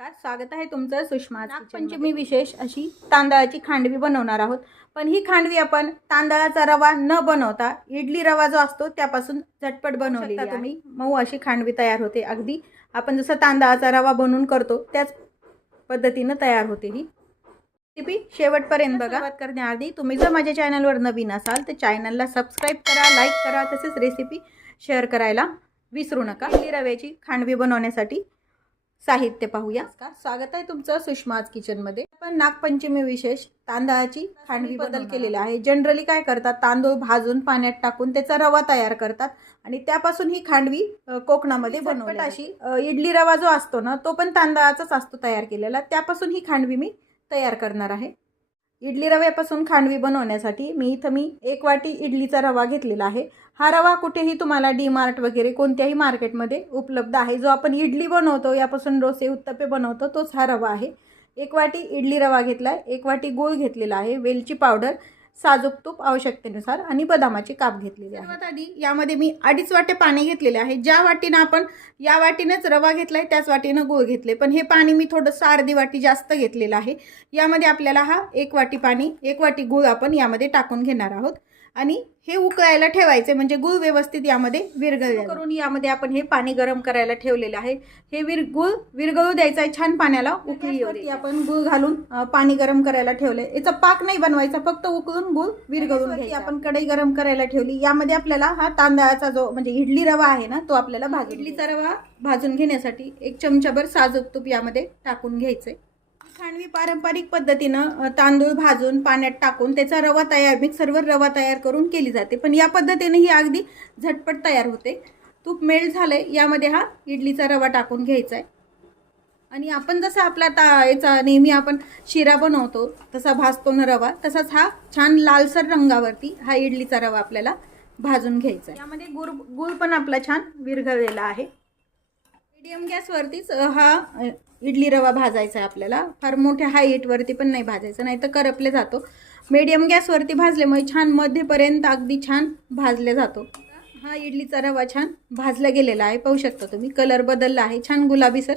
नमस्कार स्वागत आहे तुमचं सुषमा नागपंचमी विशेष अशी तांदळाची खांडवी बनवणार आहोत. पण ही खांडवी आपण तांदळाचा रवा न बनवता इडली रवा जो असतो त्यापासून झटपट बनवली तुम्ही. मऊ अशी खांडवी तयार होते अगदी. आपण जसं तांदळाचा रवा बनवून करतो त्याच पद्धतीनं तयार होते ही. रेसिपी शेवटपर्यंत बघा. करण्याआधी तुम्ही जर माझ्या चॅनलवर नवीन असाल तर चॅनलला सबस्क्राईब करा लाईक करा तसेच रेसिपी शेअर करायला विसरू नका. इडली रव्याची खांडवी बनवण्यासाठी साहित्य पाहूया. स्वागत आहे तुमचं सुषमाज किचनमध्ये. आपण नागपंचमी विशेष तांदळाची खांडवी बदल केलेला आहे. जनरली काय करतात? तांदूळ भाजून पाण्यात टाकून त्याचा रवा तयार करतात. आणि त्यापासून ही खांडवी कोकणामध्ये बनवली अशी इडली रवा जो असतो ना तो पण तांदळाचाच असतो तयार केलेला. त्यापासून ही खांडवी मी तयार करणार आहे. इडली रव्यापासून खांडवी बनवण्यासाठी मी इथं मी एक वाटी इडलीचा रवा घेतलेला आहे. हा रवा कुठेही तुम्हाला डी मार्ट वगैरे कोणत्याही मार्केटमध्ये उपलब्ध आहे. जो आपण इडली बनवतो यापासून डोसे उत्तप्पे बनवतो तोच हा रवा आहे. एक वाटी इडली रवा घेतला आहे एक वाटी गूळ घेतलेला आहे वेलची पावडर साजूक तूप आवश्यकतेनुसार आणि बदामाचे काप घेतलेले आहे. सर्वात आधी यामध्ये मी अडीच वाटे पाणी घेतलेले आहे. ज्या वाटीनं आपण या वाटीनेच रवा घेतलाय त्याच वाटीनं गूळ घेतले पण हे पाणी मी थोडंसं अर्धी वाटी जास्त घेतलेलं आहे. यामध्ये आपल्याला हा एक वाटी पाणी एक वाटी गूळ आपण यामध्ये टाकून घेणार आहोत. आणि हे उकळायला ठेवायचे म्हणजे गूळ व्यवस्थित यामध्ये विरघळ करून यामध्ये आपण हे पाणी गरम करायला ठेवलेलं आहे. हे विर गूळ विरघळू द्यायचं आहे छान पाण्याला उकळीवरती आपण गूळ घालून पाणी गरम करायला ठेवलंय. याचा पाक नाही बनवायचा फक्त उकळून विरघळून घ्यायचा. आपण कढई गरम करायला ठेवली. यामध्ये आपल्याला हा तांदळाचा जो म्हणजे इडली रवा आहे ना तो आपल्याला भाजून इडलीचा रवा भाजून घेण्यासाठी एक चमचाभर साजूक तूप यामध्ये टाकून घ्यायचंय खांडवी पारंपरिक पद्धतीनं तांदूळ भाजून पाण्यात टाकून त्याचा रवा तयार मिक्सरवर रवा तयार करून केली जाते. पण या पद्धतीने ही अगदी झटपट तयार होते. तूप मेल्ट झालंय यामध्ये हा इडलीचा रवा टाकून घ्यायचा आहे आणि आपण जसा आपला ता याचा नेहमी आपण शिरा बनवतो तसा भाजतो ना रवा तसाच हा छान लालसर रंगावरती हा इडलीचा रवा आपल्याला भाजून घ्यायचा आहे. यामध्ये गुळ गुळ पण आपला छान विरघळलेला आहे. मिडियम गॅसवरतीच हा इडली रवा भाजायचा आहे आपल्याला. फार मोठ्या हाय हीटवरती पण नाही भाजायचं नाही तर करपले जातो. मीडियम गॅसवरती भाजल्यामुळे छान मध्यपर्यंत अगदी छान भाजले जातो. हा इडलीचा रवा छान भाजला गेलेला आहे. पाहू शकता तुम्ही कलर बदलला आहे. छान गुलाबीसर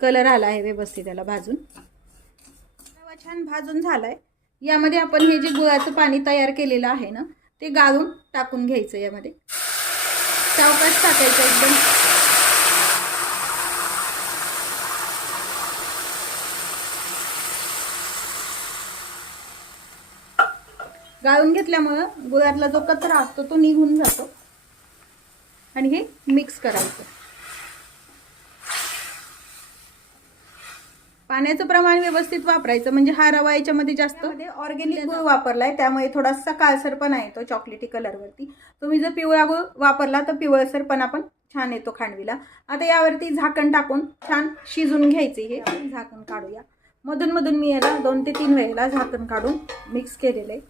कलर आला आहे व्यवस्थित त्याला भाजून. रवा छान भाजून झाला आहे यामध्ये आपण हे जे गुळाचं पाणी तयार केलेलं आहे ना ते गाळून टाकून घ्यायचं यामध्ये. सावकाश टाकायचं एकदम. गाळून घेतल्यामुळं गुळातला जो कचरा असतो तो निघून जातो. आणि हे मिक्स करायचं. पाण्याचं प्रमाण व्यवस्थित वापरायचं म्हणजे हा रवा याच्यामध्ये जास्त ऑर्गॅनिक गुळ वापरलाय त्यामुळे थोडासा काळसरपणा येतो चॉकलेटी कलरवरती तुम्ही जर पिवळा गुळ वापरला तर पिवळसरपणा पण छान येतो खांडवीला. आता यावरती झाकण टाकून छान शिजून घ्यायचे हे. झाकण काढूया. मधून मधून मी याला दोन ते तीन वेळेला झाकण काढून मिक्स केलेलं आहे.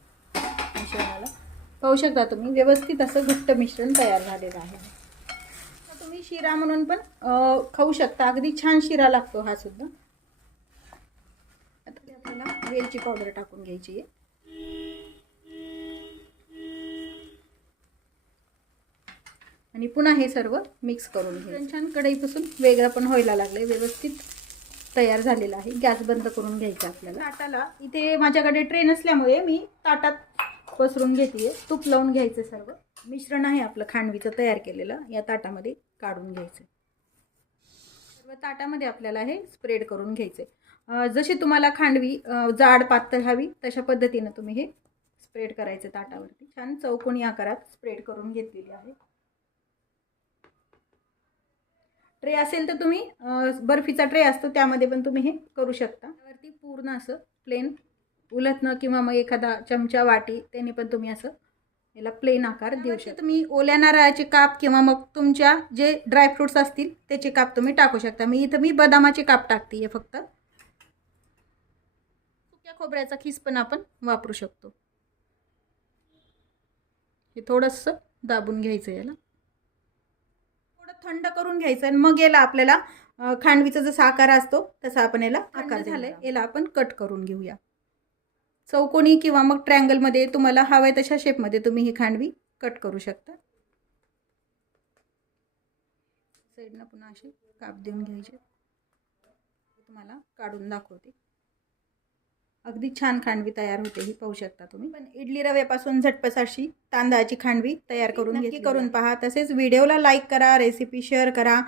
मिश्रणाला. पाहू शकता तुम्ही व्यवस्थित असं घट्ट मिश्रण तयार झालेलं आहे. तुम्ही शिरा म्हणून पण खाऊ शकता. अगदी छान शिरा लागतो हा सुद्धा. वेलची पावडर टाकून घ्यायची आहे. आणि पुन्हा हे सर्व मिक्स करून घ्यायचं. छान कढईपासून वेगळं पण व्हायला लागलंय व्यवस्थित तयार झालेला आहे. गॅस बंद करून घ्यायचा आपल्याला. ताटाला. इथे माझ्याकडे ट्रे नसल्यामुळे मी ताटात पसरून घेते तूप लावून घ्यायचं सर्व. मिश्रण आहे आपलं खांडवीचं तयार केलेलं. या ताटामध्ये काढून घ्यायचं. सर्व ताटामध्ये आपल्याला हे स्प्रेड करून घ्यायचे जशी तुम्हाला खांडवी जाड पातळ हवी तशा पद्धतीनं तुम्ही हे स्प्रेड करायचं ताटावरती. छान चौकोनी आकारात स्प्रेड करून घेतलेली आहे. ट्रे असेल तर तुम्ही बर्फीचा ट्रे असतो त्यामध्ये पण तुम्ही हे करू शकता. त्यावरती पूर्ण असं प्लेन उलटणं किंवा मग एखादा चमचा वाटी त्याने पण तुम्ही असं याला प्लेन आकार देऊ शकता. तुम्ही ओल्या नारळाचे काप किंवा मग तुमच्या जे ड्रायफ्रुट्स असतील त्याचे काप तुम्ही टाकू शकता. मी इथं मी बदामाचे काप टाकते फक्त. सुक्या खोबऱ्याचा खीस पण आपण वापरू शकतो. हे थोडंसं दाबून घ्यायचं याला. थोडं थंड करून घ्यायचं आणि मग याला आपल्याला खांडवीचा जसा आकार असतो तसा आपण याला आकार झालाय. याला आपण कट करून घेऊया. चौकोनी किंवा मग ट्रँगलमध्ये तुम्हाला हवंय तशा शेपमध्ये तुम्ही ही खांडवी कट करू शकता. साईडनं पुन्हा असे काप देऊन घ्यायचे. तुम्हाला काढून दाखवते. अगदी छान खांडवी तयार होते ही पाहू शकता तुम्ही. पण इडली रव्यापासून झटपट अशी तांदळाची खांडवी तयार करून नक्की करून पहा तसेच व्हिडिओला लाईक करा रेसिपी शेअर करा.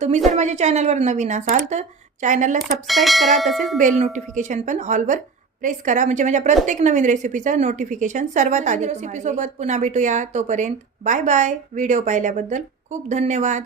तुम्ही जर माझ्या चॅनलवर नवीन असाल तर चॅनलला सबस्क्राईब करा तसेच बेल नोटिफिकेशन पण ऑलवर प्रेस करा. म्हणजे माझ्या प्रत्येक नवीन रेसिपीचं नोटिफिकेशन सर्वात आधी रेसिपीसोबत पुन्हा भेटूया. तोपर्यंत बाय बाय व्हिडिओ पाहिल्याबद्दल खूप धन्यवाद.